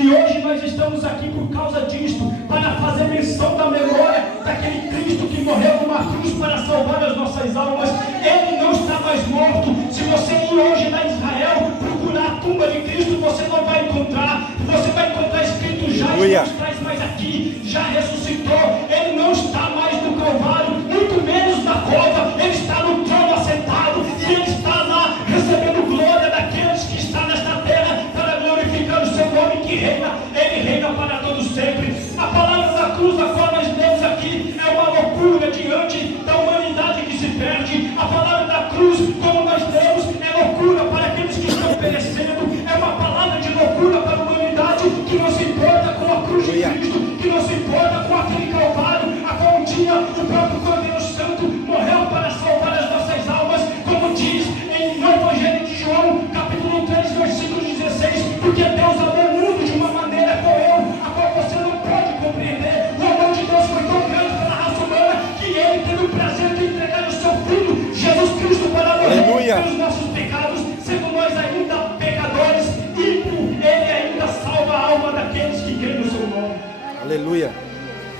E hoje nós estamos aqui por causa disto, para fazer menção da memória daquele Cristo que morreu numa cruz para salvar as nossas almas. Ele não está mais morto. Se você ir hoje na Israel procurar a tumba de Cristo, você não vai encontrar. Você vai encontrar escrito já, ele não está mais aqui, já ressuscitou. Ele não está mais no Calvário, muito menos na cova. Ele está no trono assentado, e ele está lá recebendo glória daqueles que estão nesta terra, para glorificar o seu nome que reina. Ele reina para todos sempre. A palavra da cruz da qual nós lemos aqui é uma loucura diante da humanidade que se perde. A palavra da cruz, como nós lemos, é loucura para aqueles que estão perecendo. É uma palavra de loucura para a humanidade que não se importa com a cruz de Cristo, que não se importa com aquele Calvário, a qual um dia o próprio Cordeiro Santo morreu para salvar as nossas almas, como diz no Evangelho de João, capítulo 3, versículo 16, porque Deus amou o mundo de uma maneira a qual você não pode compreender. O amor de Deus foi tão grande pela raça humana que ele teve o prazer de entregar o seu Filho, Jesus Cristo, para morrer pelos nossos pecados, sendo nós ainda pecadores, e ele ainda salva a alma daqueles que creem no seu nome. Aleluia.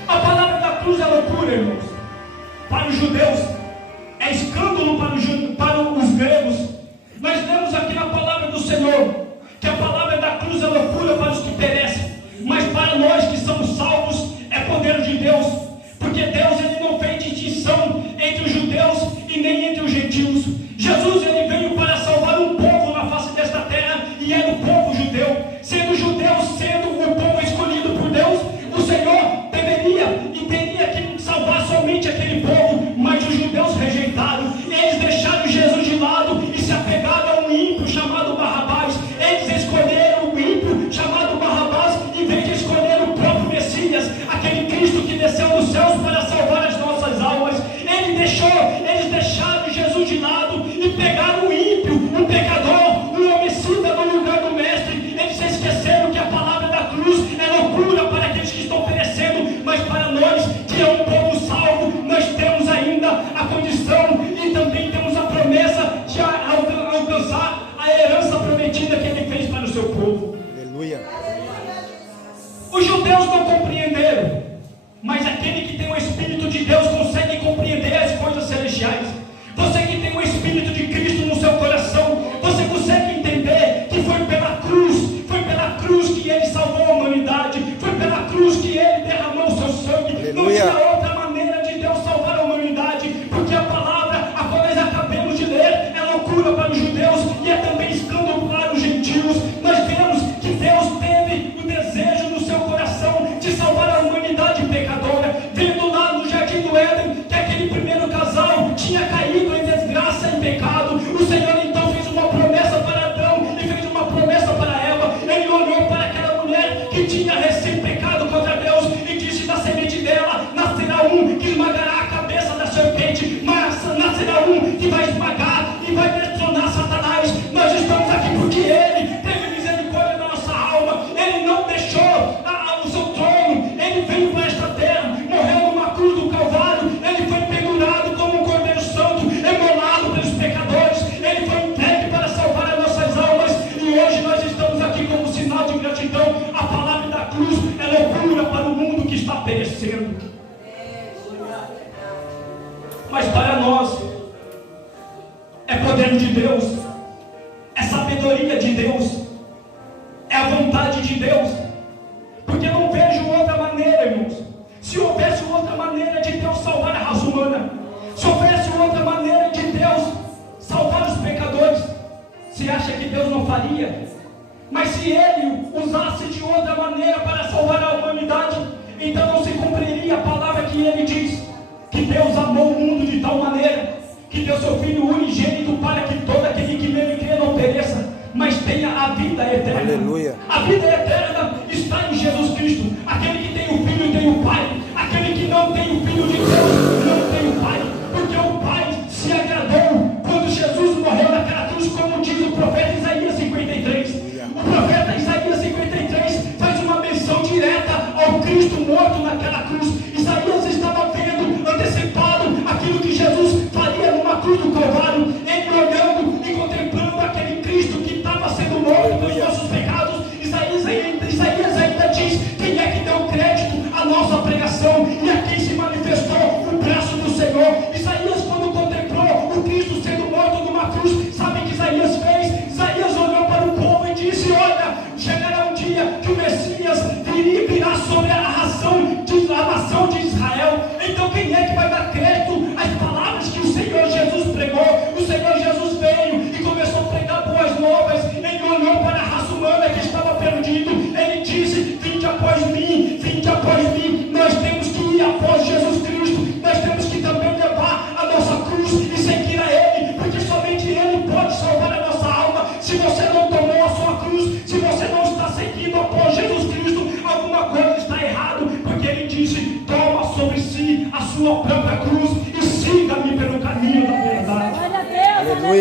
A palavra da cruz é loucura, irmãos. Para os judeus, é escândalo para os gregos. Nós lemos aqui na palavra do Senhor que a palavra da cruz é loucura para os que perecem, mas para nós que somos salvos é poder de Deus, porque Deus ele não fez distinção entre os judeus e nem entre os gentios. Jesus ele veio para salvar um povo na face desta terra, e é o povo judeu. Sendo judeus, sendo o povo escolhido por Deus, o Senhor deveria e teria que salvar somente aquele povo, mas os judeus rejeitaram. Eles deixaram Jesus de lado e se apegaram a um ímpio chamado Barrabás. Eles escolheram o ímpio chamado Barrabás em vez de escolher o próprio Messias, aquele Cristo que desceu dos céus para salvar as nossas almas. Eles deixaram Jesus de lado e pegaram o ímpio, um pecador, um homicida no lugar do mestre. Eles se esqueceram que a palavra da cruz é loucura para aqueles que estão perecendo, mas para nós que é um povo salvo, nós temos ainda a condição e também temos a promessa de alcançar a herança prometida que ele fez para o seu povo. Aleluia. Os judeus não compreenderam, mas aquele que tem o Espírito de Deus consegue compreender as coisas celestiais. Você que tem o Espírito de Cristo no seu coração, você consegue entender que foi pela cruz que ele salvou a humanidade, foi pela cruz que ele derramou o seu sangue. Aleluia. Não tinha outra maneira de Deus salvar a humanidade, porque a palavra a qual nós acabamos de ler é loucura para os judeus e é também escândalo para os gentios. Nós vemos que Deus teve o desejo no seu coração de salvar a humanidade pecadora, vendo lá no Jardim do Éden que aquele primeiro casal tinha caído em desgraça e pecado. O Senhor então fez uma promessa para Adão e fez uma promessa para Eva. Ele olhou para aquela mulher que tinha recém-pecado contra Deus e disse: da semente dela nascerá um que esmagará a cabeça da serpente, mas nascerá um que vai esmagar e vai destronar Satanás. Nós estamos aqui porque ele teve misericórdia da nossa alma. Ele não deixou o seu trono, ele veio para esta terra, morreu numa cruz do Calvário, ele foi pendurado como um Cordeiro Santo, emolado pelos pecadores, ele foi entregue para salvar as nossas almas, e hoje nós estamos aqui como sinal de gratidão. A palavra da cruz é loucura para o mundo que está perecendo, mas para nós é poder de Deus, é sabedoria de Deus, é a vontade de Deus, porque eu não vejo outra maneira, irmãos. Se houvesse outra maneira de Deus salvar a raça humana, se houvesse outra maneira de Deus salvar os pecadores, você acha que Deus não faria? Mas se Ele usasse de outra maneira para salvar a humanidade, então não se cumpriria a palavra que Ele diz, que Deus amou o mundo de tal maneira, que deu seu Filho unigênito para que todo aquele que nele crê não pereça, mas tenha a vida eterna. Aleluia. A vida eterna está em Jesus Cristo. Aquele que tem o Filho tem o Pai. Aquele que não tem o Filho de Deus não tem o Pai, porque o Pai se agradou quando Jesus morreu naquela cruz, como diz o profeta Isaías 53. O profeta Isaías 53 faz uma menção direta ao Cristo morto naquela cruz. Isaías estava vendo antecipado aquilo que Jesus faria numa cruz do Calvário, ele olhando e contemplando aquele Cristo que estava sendo morto pelos nossos pecados. Isaías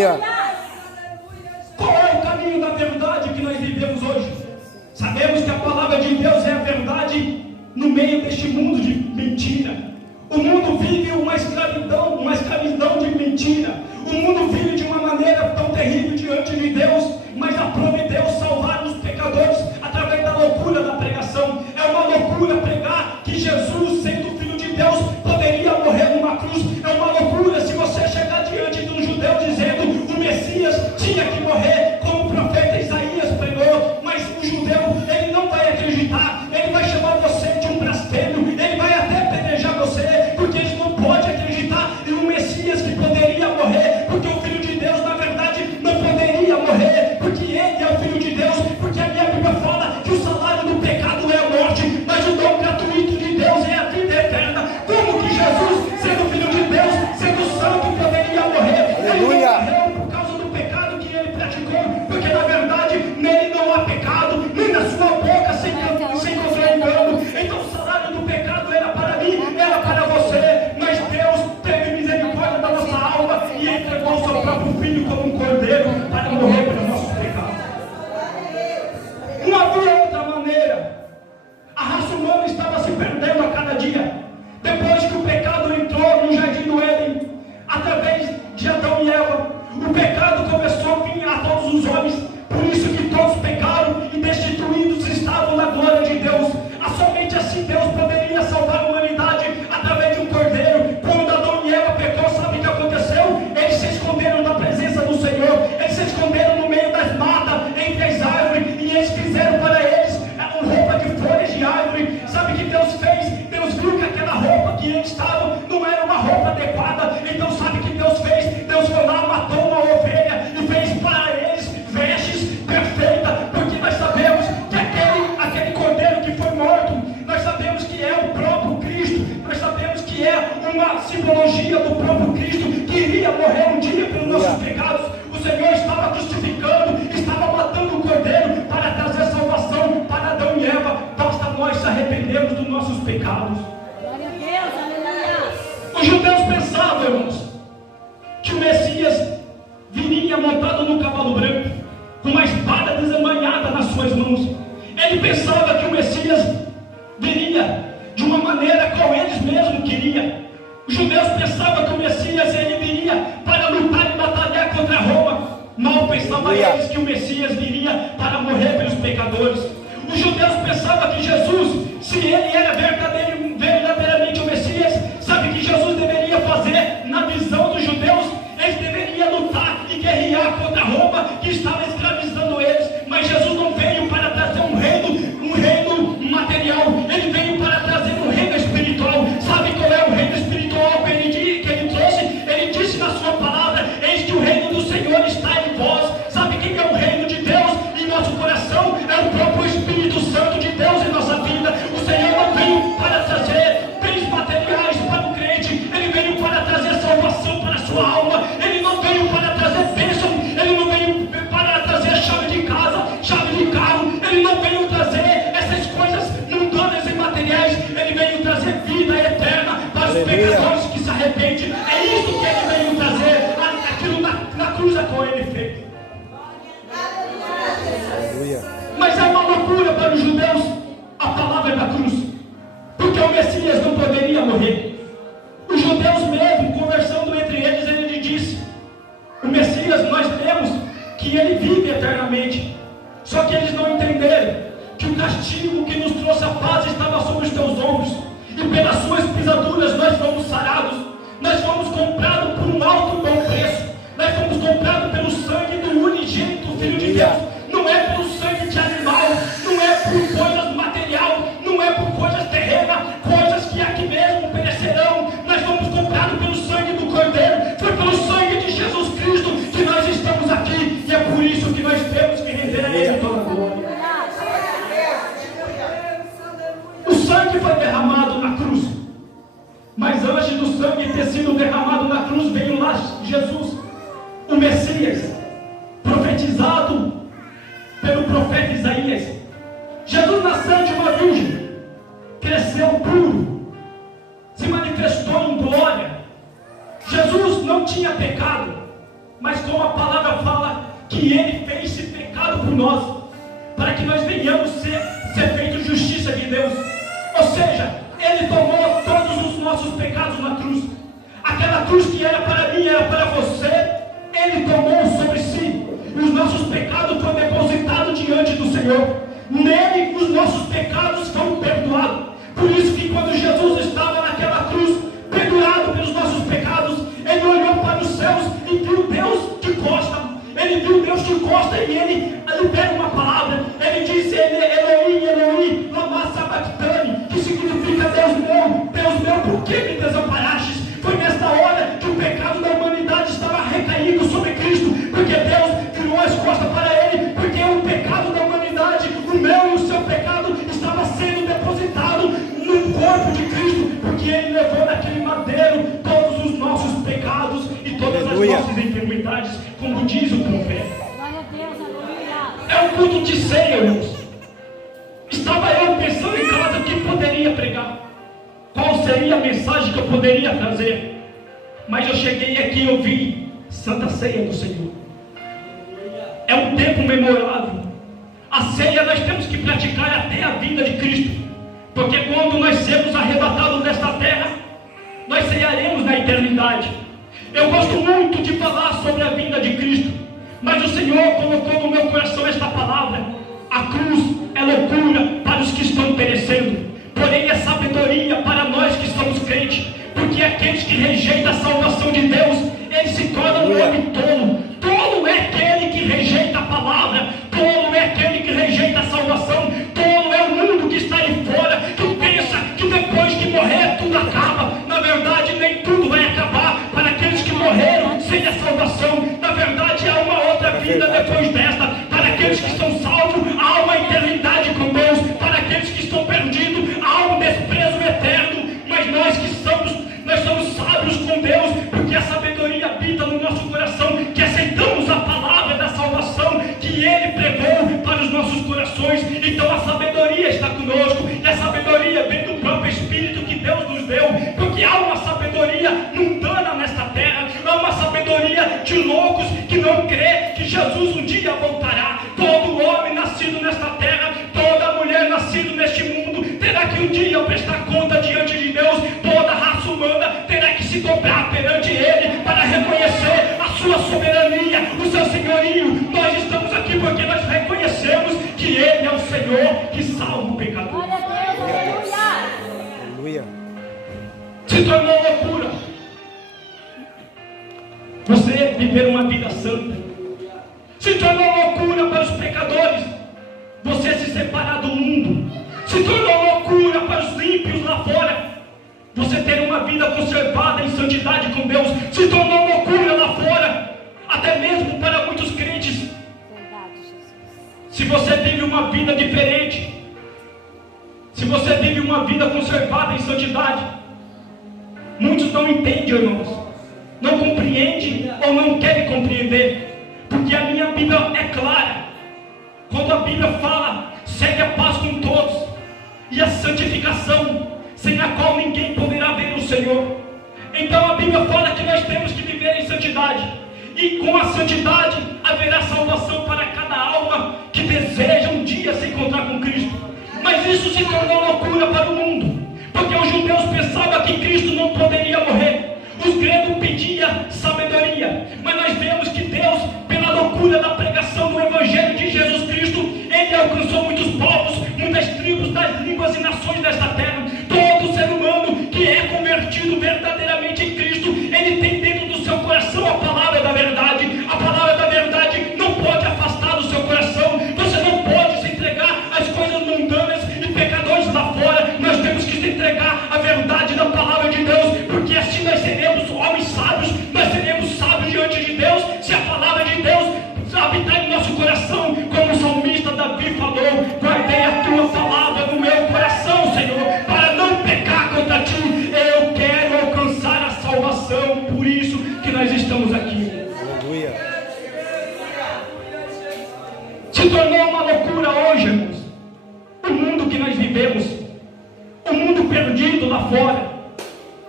Aleluia. Qual é o caminho da verdade que nós vivemos hoje? Sabemos que a palavra de Deus é a verdade no meio deste mundo de mentira. O mundo vive uma escravidão de mentira. O mundo vive de uma maneira tão terrível diante de Deus, mas aprove Deus salvar os pecadores através da loucura da pregação. É uma loucura pregar que Jesus, sendo Filho de Deus, poderia morrer numa cruz. É uma loucura se você chegar diante de um judeu dizendo o Messias tinha que morrer, como o profeta Isaías pregou, mas o judeu, ele não vai acreditar, ele vai chamar você de um blasfêmio, ele vai até apedrejar você, porque ele não pode acreditar em um Messias que poderia morrer, porque o Filho de Deus, na verdade, não poderia morrer, porque ele é o Filho de Deus, porque a minha Bíblia fala que o salário do pecado é a morte, mas o dom gratuito de Deus é a vida eterna. Como que Jesus, sendo Filho de Deus, sendo santo, poderia morrer? Aleluia. Ele morreu por causa do pecado que ele praticou, porque na verdade nele não há pecado, nem na sua boca sem encontrar engano. Então o salário do pecado era para mim, era para você, mas Deus teve misericórdia da nossa alma e entregou o seu próprio Filho como um cordeiro para morrer pelos nossos pecados. Não havia outra maneira. A raça humana estava se perdendo a cada dia. Depois que o pecado entrou no jardim do Éden, através de Adão e Eva, o pecado começou a vir a todos os homens. Por isso que todos pecaram e destituídos estavam na glória de Deus. Somente assim Deus poderia salvar a humanidade através de um cordeiro. Quando Adão e Eva pecou, sabe o que aconteceu? Eles se esconderam da presença do Senhor. Eles se esconderam no meio das matas, entre as árvores, e eles fizeram para eles uma roupa de folhas de árvore. Sabe o que Deus fez? Deus viu que aquela roupa que eles estavam não era uma roupa adequada. Então sabe o que Deus fez? Deus foi lá, matou uma ovelha e fez para eles vestes perfeitas, porque nós sabemos que aquele cordeiro que foi morto, nós sabemos que é o próprio Cristo, nós sabemos que é uma simbologia do próprio Cristo, que iria morrer um dia pelos nossos pecados. O Senhor estava crucificando, estava matando o cordeiro para trazer salvação para Adão e Eva. Basta nós se arrependermos dos nossos pecados. Glória a Deus, aleluia. Os judeus pensavam, irmãos, que o Messias viria montado no cavalo branco, com uma espada desembainhada nas suas mãos. Ele pensava que o Messias viria de uma maneira como eles mesmos queriam. Os judeus pensavam que o Messias ele viria para lutar e batalhar contra Roma. Mal pensavam eles que o Messias viria para morrer pelos pecadores. Os judeus pensavam que Jesus, se ele era verdadeiramente o Messias, sabe o que Jesus deveria fazer na visão dos judeus? Eles deveriam lutar e guerrear contra Roma, que estava escravizando eles. Mas Jesus não veio para trazer um reino material. Ele veio para trazer um reino espiritual. Sabe qual é o reino espiritual que ele trouxe? Ele disse na sua palavra: eis que o reino do Senhor está em vós. Sabe quem é o reino de Deus em nosso coração? É o próprio Espírito Santo de Deus em nossa vida. O Senhor não veio para trazer bens materiais para o crente. Ele veio para trazer salvação para a sua alma. Ele não veio para trazer bênção. Ele não veio para trazer chave de casa, chave de carro. Ele não veio trazer essas coisas mundanas e materiais. Ele veio trazer vida eterna para os pecadores que se arrependem. É isso que ele veio trazer. Aquilo na cruz a qual ele fez. Mas é uma loucura para os judeus a palavra da cruz, porque o Messias não poderia morrer. Os judeus mesmo, conversando entre eles, ele disse: o Messias, nós temos que ele vive eternamente. Só que eles não entenderam que o castigo que nos trouxe a paz estava sobre os teus ombros, e pelas suas pisaduras nós fomos sarados. Nós fomos comprados por um alto bom preço. Nós fomos comprados pelo sangue do unigênito Filho de Deus. Não é pelo sangue de animal, não é por coisas material, não é por coisas terrenas, coisas que aqui mesmo perecerão. Nós fomos comprados pelo sangue do Cordeiro. Foi pelo sangue de Jesus Cristo que nós estamos aqui, e é por isso que nós temos que render a Ele toda a glória. O sangue foi derramado na cruz, mas antes do sangue ter sido derramado na cruz, veio lá Jesus, o Messias, profetizado pelo profeta Isaías. Jesus nasceu de uma virgem, cresceu puro, se manifestou em glória. Jesus não tinha pecado, mas como a palavra fala, que Ele fez esse pecado por nós, para que nós venhamos ser feitos justiça de Deus. Ou seja, Ele tomou todos os nossos pecados na cruz. Aquela cruz que era para mim, era para você, Ele tomou sobre si. E os nossos pecados foram depositados diante do Senhor. Nele os nossos pecados foram perdoados. Por isso que quando Jesus estava naquela cruz, pendurado pelos nossos pecados, Ele olhou para os céus e viu Deus de costa. Ele viu Deus de costa e Ele libera uma palavra. Ele disse: Elohim, Elohim, lama sabachthani, que significa Deus meu, por que me desamparastes? Foi nesta hora que o pecado da humanidade estava recaindo sobre Cristo, porque Deus virou as costas para Ele, porque o pecado da humanidade, o meu e o seu pecado, estava sendo depositado no corpo de Cristo, porque Ele levou naquele madeiro todos os nossos pecados e todas as nossas enfermidades, como diz o profeta. Glória a Deus, aleluia. É um culto de ceia, irmãos. Estava eu pensando em casa o que poderia pregar, qual seria a mensagem que eu poderia trazer, mas eu cheguei aqui e eu vi Santa Ceia do Senhor. É um tempo memorável. A ceia nós temos que praticar até a vinda de Cristo, porque quando nós sermos arrebatados desta terra, nós ceiaremos na eternidade. Eu gosto muito de falar sobre a vinda de Cristo, mas o Senhor colocou no meu coração esta palavra: a cruz é loucura para os que estão perecendo, porém é sabedoria para nós que somos crentes, porque aqueles que rejeitam a salvação de Deus, eles se tornam um homem tolo. Tolo é aquele que rejeita a palavra, tolo é aquele que rejeita a salvação, tolo é o mundo que está aí fora, que pensa que depois que morrer tudo acaba. Na verdade, nem tudo vai acabar para aqueles que morreram sem a salvação. Na verdade, há uma outra vida depois desta. Para aqueles que estão salvos, há uma eternidade com Deus. Para aqueles que estão perdidos, há um desprezo eterno. Mas nós somos sábios com Deus, porque a sabedoria habita no nosso coração, que aceitamos a palavra da salvação que Ele pregou para os nossos corações. Então a sabedoria está conosco, e a sabedoria vem do próprio Espírito que Deus nos deu, porque há uma sabedoria mundana nesta terra, há uma sabedoria de loucos que não crê que Jesus um dia voltará. Todo homem nascido nesta terra, toda mulher nascida neste mundo, terá que um dia prestar conta diante de Deus. Toda raça humana terá que se dobrar perante Ele para reconhecer a sua soberania, o seu senhorio. Nós estamos aqui porque nós reconhecemos que Ele é o Senhor que salva o pecador. Glória a Deus, aleluia. Aleluia. Se tornou loucura você viver uma vida santa. Se tornou loucura para os pecadores você se separar do mundo. Se tornou loucura para os ímpios lá fora você ter uma vida conservada em santidade com Deus. Se tornou loucura lá fora, até mesmo para muitos crentes. Verdade, Jesus. Se você vive uma vida diferente, se você vive uma vida conservada em santidade, muitos não entendem, irmãos, não compreendem ou não querem compreender, porque a minha Bíblia é clara. Quando a Bíblia fala, segue a paz com todos e a santificação, sem a qual ninguém poderá ver o Senhor. Então a Bíblia fala que nós temos que viver em santidade, e com a santidade haverá salvação para cada alma que deseja um dia se encontrar com Cristo. Mas isso se tornou loucura para o mundo, porque os judeus pensavam que Cristo não poderia morrer. Os gregos pediam sabedoria, mas nós vemos que Deus, pela loucura da pregação do Evangelho de Jesus Cristo, Ele alcançou muitos povos, muitas tribos das línguas e nações desta terra. Todo ser humano que é convertido verdadeiramente em Cristo, ele tem dentro do seu coração a palavra da verdade. A palavra da verdade não pode afastar do seu coração. Você não pode se entregar às coisas mundanas e pecadores lá fora. Nós temos que se entregar à verdade da palavra de Deus, porque assim nós seremos homens sábios. Nós seremos sábios diante de Deus se a palavra de Deus habitar em nosso coração. Como o salmista Davi falou: guardei a tua palavra no meu coração, Senhor, para não pecar contra ti. Eu quero alcançar a salvação, por isso que nós estamos aqui. Aleluia. Se tornou uma loucura hoje, irmãos, o mundo que nós vivemos, o mundo perdido lá fora,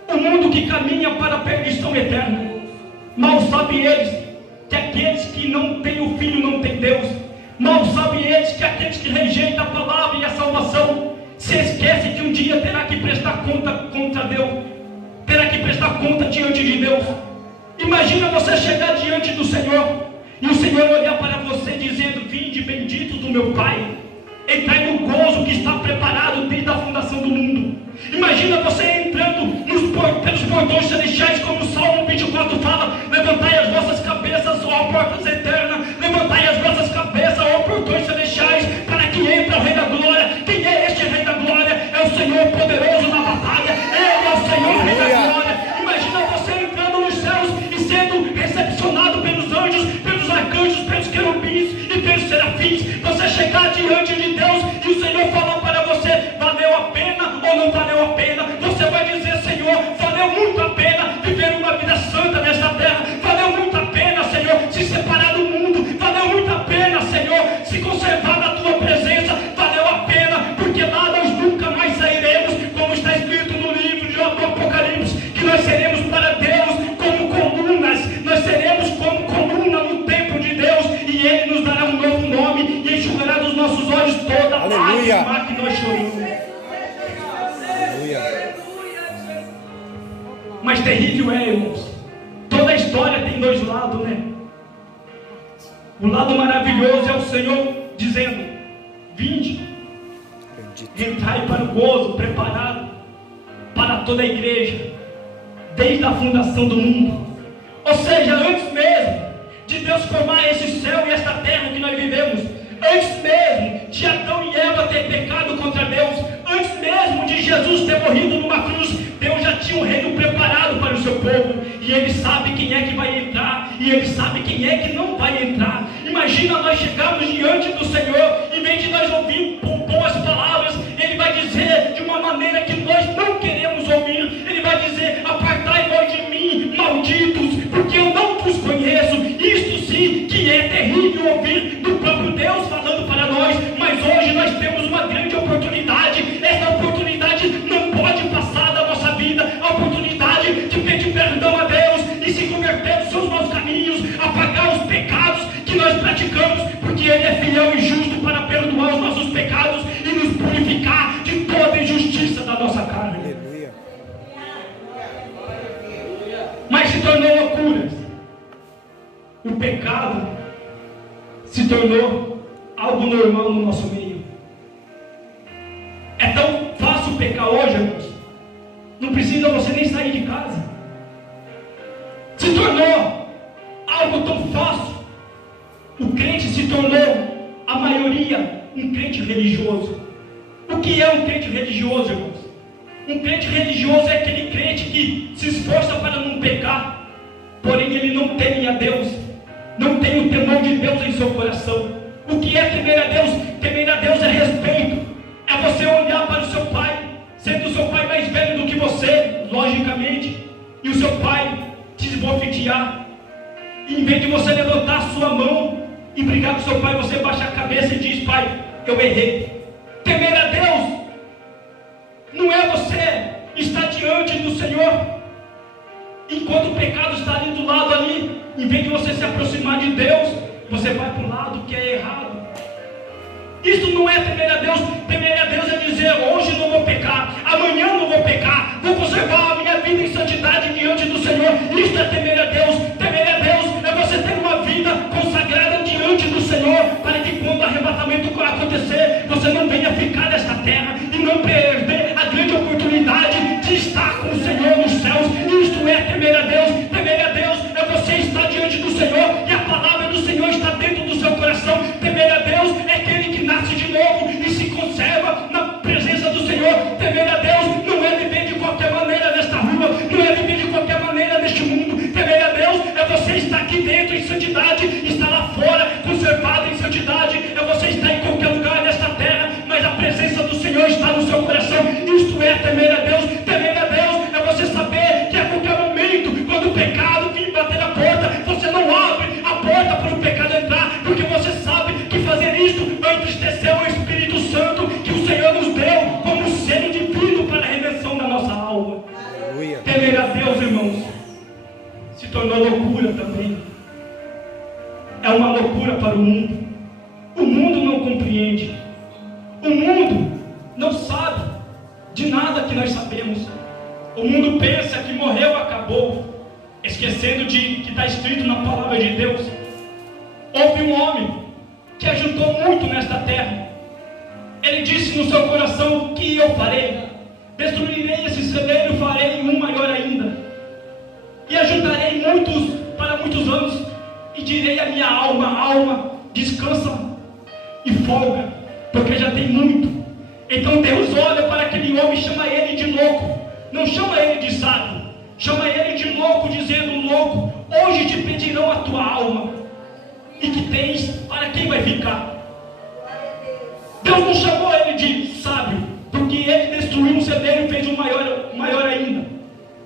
o mundo que caminha para a perdição eterna. Mal sabem eles que aqueles que não têm o Filho não têm Deus. Mal sabem eles que aqueles que rejeitam a palavra e a salvação se esquecem que um dia terá que prestar conta contra Deus, terá que prestar conta diante de Deus. Imagina você chegar diante do Senhor e o Senhor olhar para você dizendo: vinde bendito do meu Pai, entrai no gozo que está preparado desde a fundação do mundo. Imagina você entrando pelos portões celestiais, como o Salmo 24 fala: levantai as vossas cabeças, ó portas eternas, levantai as vossas cabeças, ó portões celestiais, para que entre o Rei da Glória. Quem é este Rei da Glória? É o Senhor poderoso na batalha, Ele é o Senhor Rei da Glória. Imagina você entrando nos céus e sendo recepcionado pelos anjos, pelos arcanjos, pelos querubins e pelos serafins. Você chegar diante de Deus e o Senhor falar para você: valeu a pena ou não valeu a pena? Você vai dizer: Senhor, valeu muito a pena viver uma vida santa nesta terra, valeu muito a pena, Senhor, se separar do mundo, valeu muito a pena, Senhor, se conservar na tua presença, valeu a pena, porque lá nós nunca mais sairemos, como está escrito no livro de Apocalipse, que nós seremos para Deus como colunas, nós seremos como coluna no templo de Deus, e Ele nos dará um novo nome e enxugará dos nossos olhos toda a lágrima que nós choramos. Mas terrível é, irmãos, toda a história tem dois lados, né? O lado maravilhoso é o Senhor dizendo: vinde, entrai para o gozo preparado para toda a igreja, desde a fundação do mundo. Ou seja, antes mesmo de Deus formar esse céu e esta terra que nós vivemos, antes mesmo de Adão e Eva ter pecado contra Deus, antes mesmo de Jesus ter morrido numa cruz, Deus já tinha um reino preparado para o seu povo, e Ele sabe quem é que vai entrar, e Ele sabe quem é que não vai entrar. Imagina nós chegarmos diante do Senhor, em vez de nós ouvir boas palavras, Ele vai dizer de uma maneira que nós não queremos ouvir. Ele vai dizer: apartai-vos de mim, malditos, porque eu não vos conheço. Isto sim que é terrível ouvir do próprio Deus falando para nós, mas hoje nós temos uma grande oportunidade. Essa oportunidade não pode passar da nossa vida, a oportunidade de pedir perdão a Deus e se converter dos seus maus caminhos, apagar os pecados que nós praticamos, porque Ele é fiel e justo para perdoar os nossos pecados e nos purificar de toda injustiça da nossa carne. Aleluia. Mas se tornou loucura. O pecado se tornou algo normal no nosso meio. É tão fácil pecar hoje, irmãos. Não precisa você nem sair de casa. Se tornou algo tão fácil. O crente se tornou, a maioria, um crente religioso. O que é um crente religioso, irmãos? Um crente religioso é aquele crente que se esforça para não pecar, porém ele não teme a Deus, não tem o temor de Deus em seu coração. O que é temer a Deus? Temer a Deus é respeito, é você olhar para o seu pai, sendo o seu pai mais velho do que você, logicamente, e o seu pai te esbofetear, e em vez de você levantar a sua mão e brigar com seu pai, você baixa a cabeça e diz: pai, eu errei. Temer a Deus não é você estar diante do Senhor enquanto o pecado está ali do lado ali, em vez de você se aproximar de Deus, você vai para o lado que é errado. Isso não é temer a Deus. Temer a Deus é dizer: hoje não vou pecar, amanhã não vou pecar, vou conservar a minha vida em santidade diante do Senhor. Isso é temer a Deus. Temer a Deus é você ter uma vida consagrada diante do Senhor, para que quando o arrebatamento acontecer, você não venha ficar nesta terra e não perder a grande oportunidade de estar com o Senhor nos céus. Isto é temer a Deus. Temer a Deus é você estar diante do Senhor e a palavra do Senhor está dentro do seu coração. Temer a Deus é aquele que nasce de novo e se conserva na presença do Senhor. Temer a Deus não é viver de qualquer maneira nesta rua, não é viver de qualquer maneira neste mundo. Temer a Deus é você estar aqui dentro em santidade, estar lá fora conservado em santidade, é você estar em qualquer lugar nesta terra, mas a presença do Senhor está no seu coração. Isto é temer a Deus. Temer a Deus é você saber que a qualquer momento, quando o pecado vir bater na porta, você não abre a porta para o pecado entrar, porque você sabe que fazer isso vai entristecer o Espírito Santo que o Senhor nos deu como selo divino para a redenção da nossa alma. Aleluia. Temer a Deus, irmãos, se tornou loucura também. mundo. O mundo não compreende. O mundo não sabe de nada que nós sabemos. O mundo pensa que morreu, acabou, esquecendo de que está escrito na palavra de Deus. Houve um homem que ajuntou muito nesta terra. Ele disse no seu coração: o que eu farei? Destruirei esse celeiro e farei um maior ainda. E ajuntarei muitos para muitos anos. E direi à minha alma, descansa e folga, porque já tem muito. Então Deus olha para aquele homem e chama ele de louco. Não chama ele de sábio, chama ele de louco, dizendo: louco, hoje te pedirão a tua alma. E que tens, para quem vai ficar? Deus não chamou ele de sábio, porque ele destruiu um celeiro e fez um maior ainda.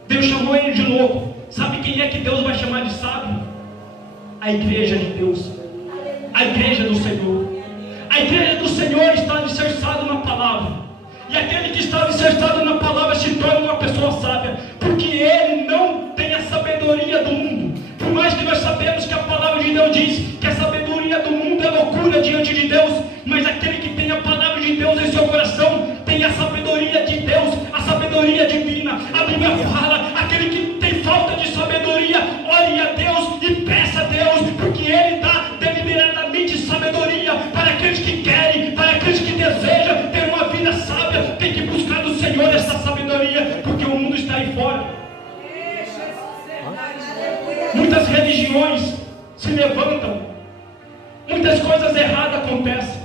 Deus chamou ele de louco. Sabe quem é que Deus vai chamar de sábio? A igreja de Deus, a igreja do Senhor. A igreja do Senhor está alicerçada na palavra. E aquele que está alicerçado na palavra se torna uma pessoa sábia, porque ele não tem a sabedoria do mundo. Por mais que nós sabemos que a palavra de Deus diz que a sabedoria do mundo é loucura diante de Deus, mas aquele que tem a palavra de Deus em seu coração tem a sabedoria de Deus, a sabedoria divina. A Bíblia fala: aquele que tem falta de sabedoria, ore a Deus e peça a Deus, porque Ele dá deliberadamente sabedoria para aqueles que querem, para aqueles que desejam ter uma vida sábia. Tem que buscar do Senhor essa sabedoria, porque o mundo está aí fora. Muitas religiões se levantam, muitas coisas erradas acontecem.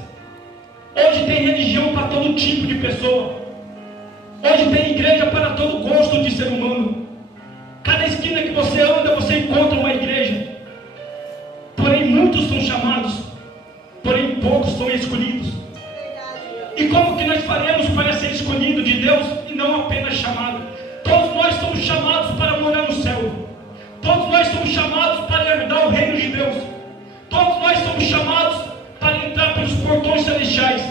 Hoje tem religião para todo tipo de pessoa. Hoje tem igreja para todo gosto de ser humano. Cada esquina que você anda, você encontra uma igreja. Porém, muitos são chamados, porém poucos são escolhidos. E como que nós faremos para ser escolhido de Deus e não apenas chamado? Todos nós somos chamados para morar no céu. Todos nós somos chamados para herdar o reino de Deus. Todos nós somos chamados para entrar pelos portões celestiais.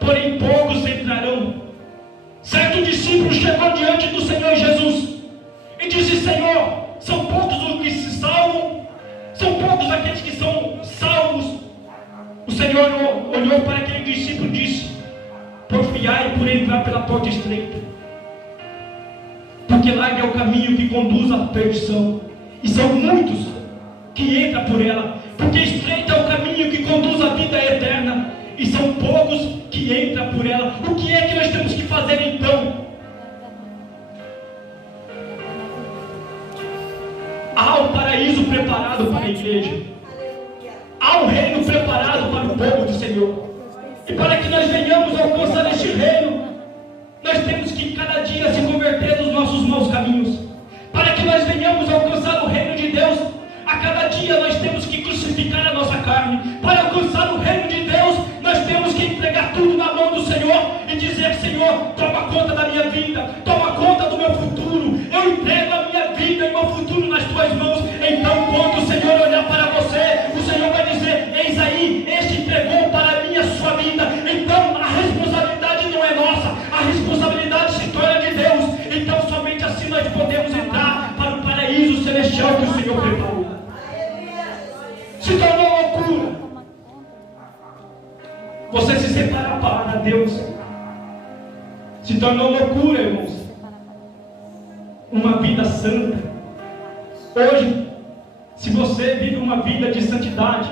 Porém, poucos entrarão. Certo discípulo chegou diante do Senhor Jesus e disse: Senhor, são poucos os que se salvam? São poucos aqueles que são salvos? O Senhor olhou para aquele discípulo e disse: porfiai por entrar pela porta estreita, porque largo é o caminho que conduz à perdição, e são muitos que entram por ela. Porque estreito é o caminho que conduz à vida eterna, e são poucos que entram por ela. O que é que nós temos que fazer então? Há um paraíso preparado para a igreja. Há um reino preparado para o povo do Senhor. E para que nós venhamos alcançar este reino, nós temos que cada dia se converter dos nossos maus caminhos. Para que nós venhamos alcançar o reino de Deus, a cada dia nós temos que crucificar a nossa carne. Para alcançar o reino de Deus, nós temos que entregar tudo na mão do Senhor e dizer: Senhor, toma conta da minha vida, toma conta do meu futuro. Eu entrego a minha vida e meu futuro nas tuas mãos. Então, quando o Senhor olhar para você, o Senhor vai dizer: eis aí, este entregou para mim a sua vida. Então, a responsabilidade não é nossa, a responsabilidade se torna de Deus. Então, somente assim nós podemos entrar para o paraíso celestial que o Senhor preparou. Se tornou loucura você se separar para Deus. Se tornou loucura, irmãos, uma vida santa. Hoje, se você vive uma vida de santidade,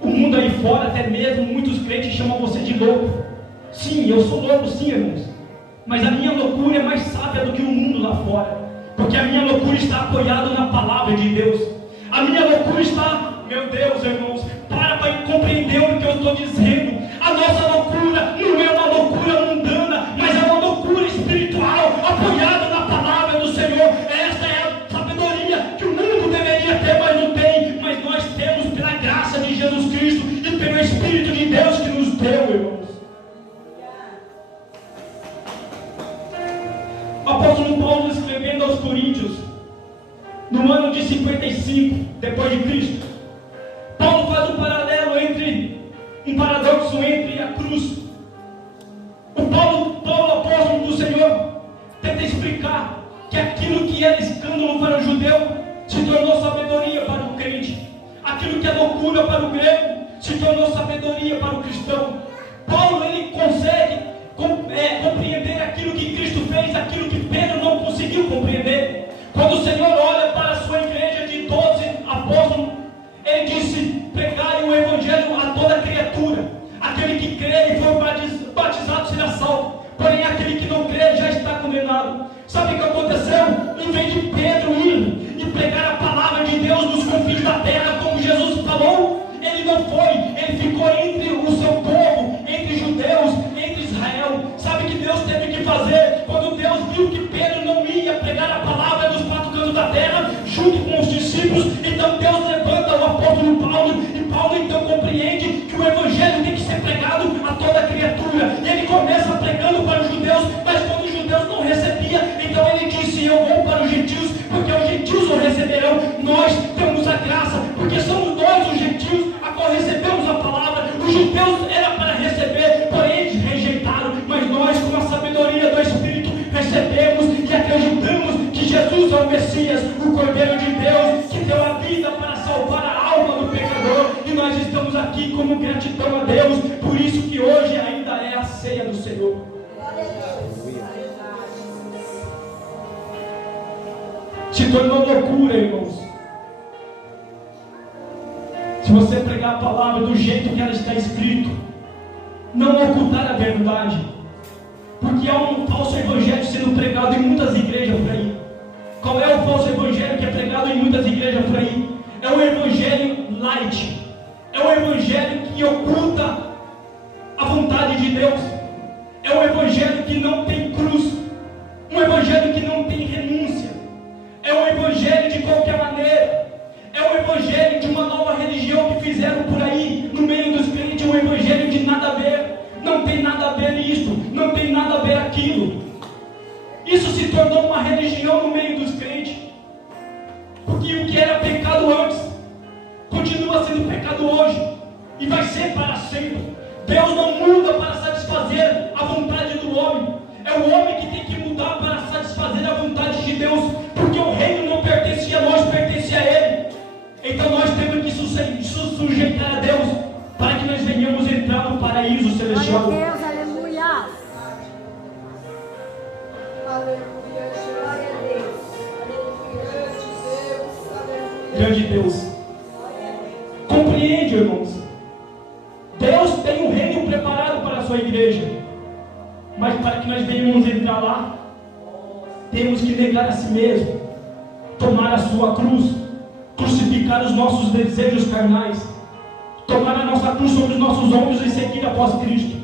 o mundo aí fora, até mesmo muitos crentes chamam você de louco. Sim, eu sou louco sim, irmãos, mas a minha loucura é mais sábia do que o mundo lá fora, porque a minha loucura está apoiada na palavra de Deus. A minha loucura está, meu Deus, irmãos, para compreender o que eu estou dizendo. A nossa loucura não é uma loucura mundana, mas é uma loucura espiritual, apoiada na palavra do Senhor. Esta é a sabedoria que o mundo deveria ter, mas não tem. Mas nós temos pela graça de Jesus Cristo e pelo Espírito de Deus que nos deu, irmãos. O apóstolo Paulo, escrevendo aos Coríntios, no ano de 55 depois de Cristo, Paulo faz um paradoxo entre a cruz. O Paulo, apóstolo do Senhor, tenta explicar que aquilo que era escândalo para o judeu se tornou sabedoria para o crente. Aquilo aquilo que é loucura para o grego se tornou sabedoria para o cristão. Paulo, ele consegue compreender aquilo que Cristo fez, aquilo que Pedro não conseguiu compreender. Quando o Senhor olha para a sua igreja de 12 apóstolos, ele disse: pregai o evangelho a toda criatura. Aquele que crê e for batizado será salvo, porém aquele que não crê já está condenado. Sabe o que aconteceu? Em vez de Pedro ir e pregar a palavra de Deus nos confins da terra, como Jesus falou, ele não foi, ele ficou entre o seu povo, entre judeus, entre Israel. Sabe o que Deus teve que fazer? Quando Deus viu que Pedro não ia pregar a palavra dos quatro cantos da terra, junto com os discípulos, então Deus levanta o apóstolo Paulo, e Paulo então compreende que o evangelho tem que ser pregado a toda criatura, e ele começa pregando para os judeus, mas quando os judeus não recebiam, então ele disse: eu vou para os gentios, porque os gentios o receberão. Nós temos a graça, porque somos nós os gentios a qual recebemos a palavra. Os judeus era para receber, porém eles rejeitaram, mas nós, com a sabedoria do Espírito, recebemos e acreditamos que Jesus é o Messias, o Cordeiro de Deus, que deu a vida para salvar a alma do pecador, e nós estamos aqui como gratidão a Deus. Por isso que hoje ainda é a ceia do Senhor. Se tornou loucura, irmãos, se você pregar a palavra do jeito que ela está escrito, não ocultar a verdade, porque há um falso evangelho sendo pregado em muitas igrejas por aí. Qual é o falso evangelho que é pregado em muitas igrejas por aí? É o evangelho light, é o evangelho que oculta a vontade de Deus, é o evangelho que não tem cruz, um evangelho que não tem renúncia, é o evangelho de qualquer maneira, é o evangelho de uma nova religião que fizeram por aí no meio dos crentes, um evangelho de nada a ver, não tem nada a ver isso, não tem nada a ver aquilo. Isso se tornou uma religião no meio dos crentes, porque o que era pecado antes continua sendo pecado hoje e vai ser para sempre. Deus não muda para satisfazer a vontade do homem, é o homem que tem que mudar para satisfazer a vontade de Deus, porque o reino não pertence a nós, pertence a Ele. Então nós temos que sujeitar a Deus para que nós venhamos entrar no paraíso celestial. Glória a Deus, aleluia. Aleluia, glória a Deus. Aleluia, Grande Deus. Compreende, irmãos? Deus tem um reino preparado para a sua igreja, mas para que nós venhamos entrar lá, temos que negar a si mesmo, tomar a sua cruz, crucificar os nossos desejos carnais, tomar a nossa cruz sobre os nossos ombros e seguir após Cristo.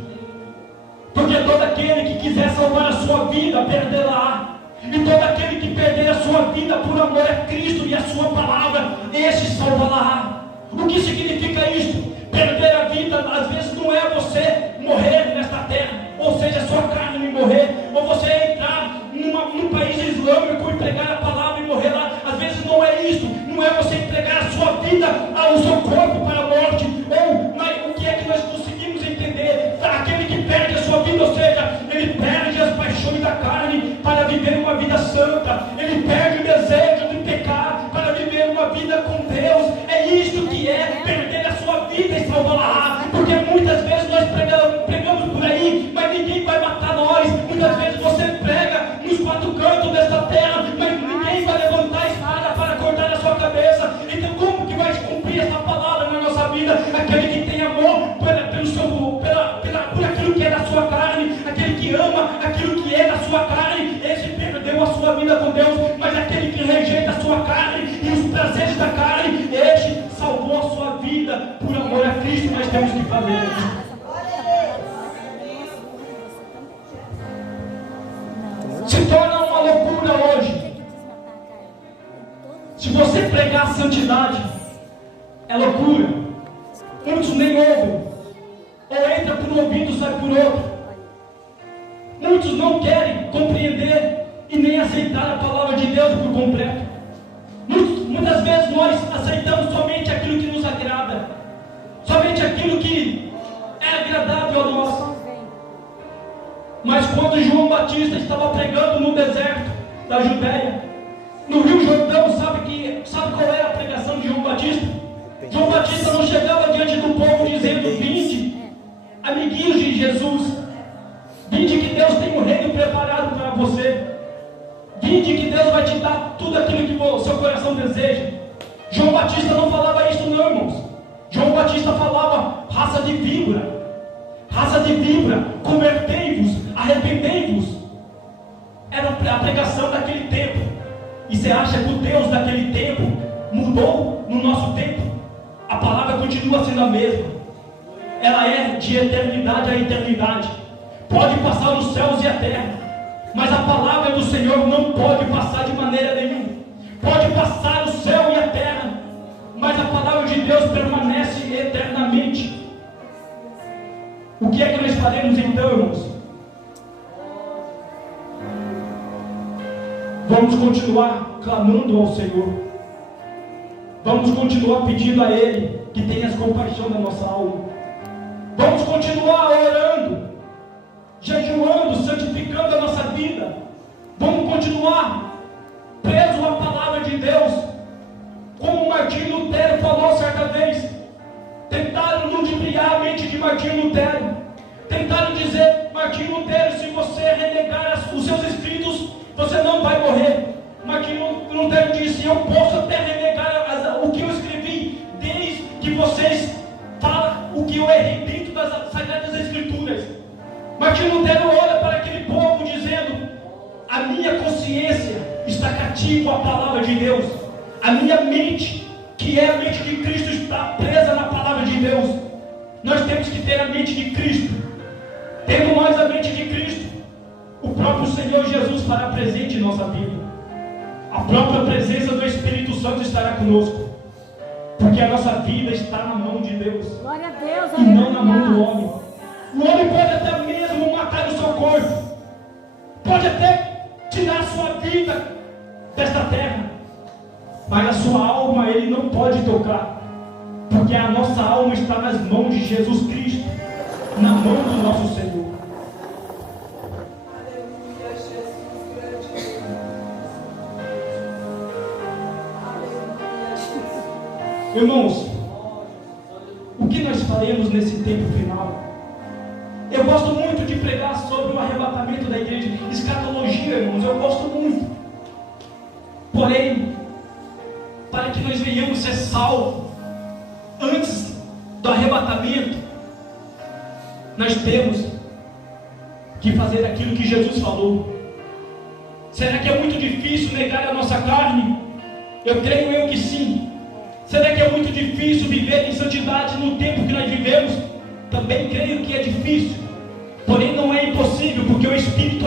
Porque todo aquele que quiser salvar a sua vida, perdê-la. E todo aquele que perder a sua vida por amor a Cristo e a sua palavra, esse salva-la. O que significa isto? Perder a vida, às vezes, não é você morrer nesta terra, ou seja, a sua carne morrer, ou você entrar num país islâmico e pregar a palavra e morrer lá. Às vezes não é isso, não é você entregar a sua vida, ao seu corpo para a morte, ou o que é que nós conseguimos entender? Aquele que perde a sua vida, ou seja, ele perde as paixões da carne para viver uma vida santa, ele perde o desejo de pecar para viver uma vida com Deus. É isto que é perder a sua vida e salvar-la, porque muitas vezes nós pregamos por aí, mas ninguém vai matar nós. Muitas vezes você prega nos quatro cantos desta terra, mas ninguém vai levantar a espada para cortar a sua cabeça. Então como que vai cumprir essa palavra na nossa vida? Aquele que tem amor por aquilo que é da sua carne, aquele que ama aquilo que é da sua carne, esse perdeu a sua vida com Deus. Mas aquele que rejeita a sua carne e os prazeres da carne, este salvou a sua vida por amor a Cristo. Nós temos que fazer isso. Se torna uma loucura hoje. Se você pregar a santidade, é loucura. Muitos nem ouvem, ou entra por um ouvido e sai por outro. Muitos não querem compreender e nem aceitar a palavra de Deus por completo. Muitas vezes nós aceitamos somente aquilo que nos agrada, somente aquilo que é agradável a nós. Mas quando João Batista estava pregando no deserto da Judéia, no Rio Jordão, sabe qual era a pregação de João Batista? João Batista não chegava diante do povo dizendo: vinde, amiguinhos de Jesus, vinde que Deus tem um reino preparado para você, vinde que Deus vai te dar tudo aquilo que o seu coração deseja. João Batista não falava isso não, irmãos. João Batista falava: raça de víbora, convertei-vos, arrependei-vos. Era a pregação daquele tempo. E você acha que o Deus daquele tempo mudou no nosso tempo? A palavra continua sendo a mesma. Ela é de eternidade a eternidade. Pode passar os céus e a terra, mas a palavra do Senhor não pode passar de maneira nenhuma. Pode passar o céu e a terra, mas a palavra de Deus permanece eternamente. O que é que nós faremos então, irmãos? Vamos continuar clamando ao Senhor. Vamos continuar pedindo a Ele que tenha compaixão da nossa alma. Vamos continuar orando, jejuando, santificando a nossa vida. Vamos continuar preso à palavra de Deus, como Martinho Lutero falou certa vez. Tentaram ludibriar a mente de Martinho Lutero. Tentaram dizer: Martinho Lutero, se você renegar os seus escritos, você não vai morrer. Martinho Lutero disse: eu posso até renegar o que eu escrevi, desde que vocês falam o que eu errei dentro das Sagradas Escrituras. Martinho Lutero olha para aquele povo dizendo: a minha consciência está cativa à palavra de Deus. A minha mente, que é a mente de Cristo, está presa na palavra de Deus. Nós temos que ter a mente de Cristo. Tendo mais a mente de Cristo, o próprio Senhor Jesus fará presente em nossa vida. A própria presença do Espírito Santo estará conosco, porque a nossa vida está na mão de Deus. Glória a Deus, e não na mão do homem. O homem pode até mesmo matar o seu corpo, pode até tirar a sua vida desta terra, mas a sua alma ele não pode tocar, porque a nossa alma está nas mãos de Jesus Cristo, na mão do nosso Senhor. Aleluia, Jesus, grande Deus. Aleluia, Jesus. Irmãos, o que nós faremos nesse tempo final? Eu gosto muito de pregar sobre o arrebatamento da igreja, escatologia, irmãos, eu gosto muito. Porém, para que nós venhamos ser salvos antes do arrebatamento, nós temos que fazer aquilo que Jesus falou. Será que é muito difícil negar a nossa carne? Eu creio que sim. Será que é muito difícil viver em santidade no tempo que nós vivemos? Também creio que é difícil. Porém não é impossível, porque o Espírito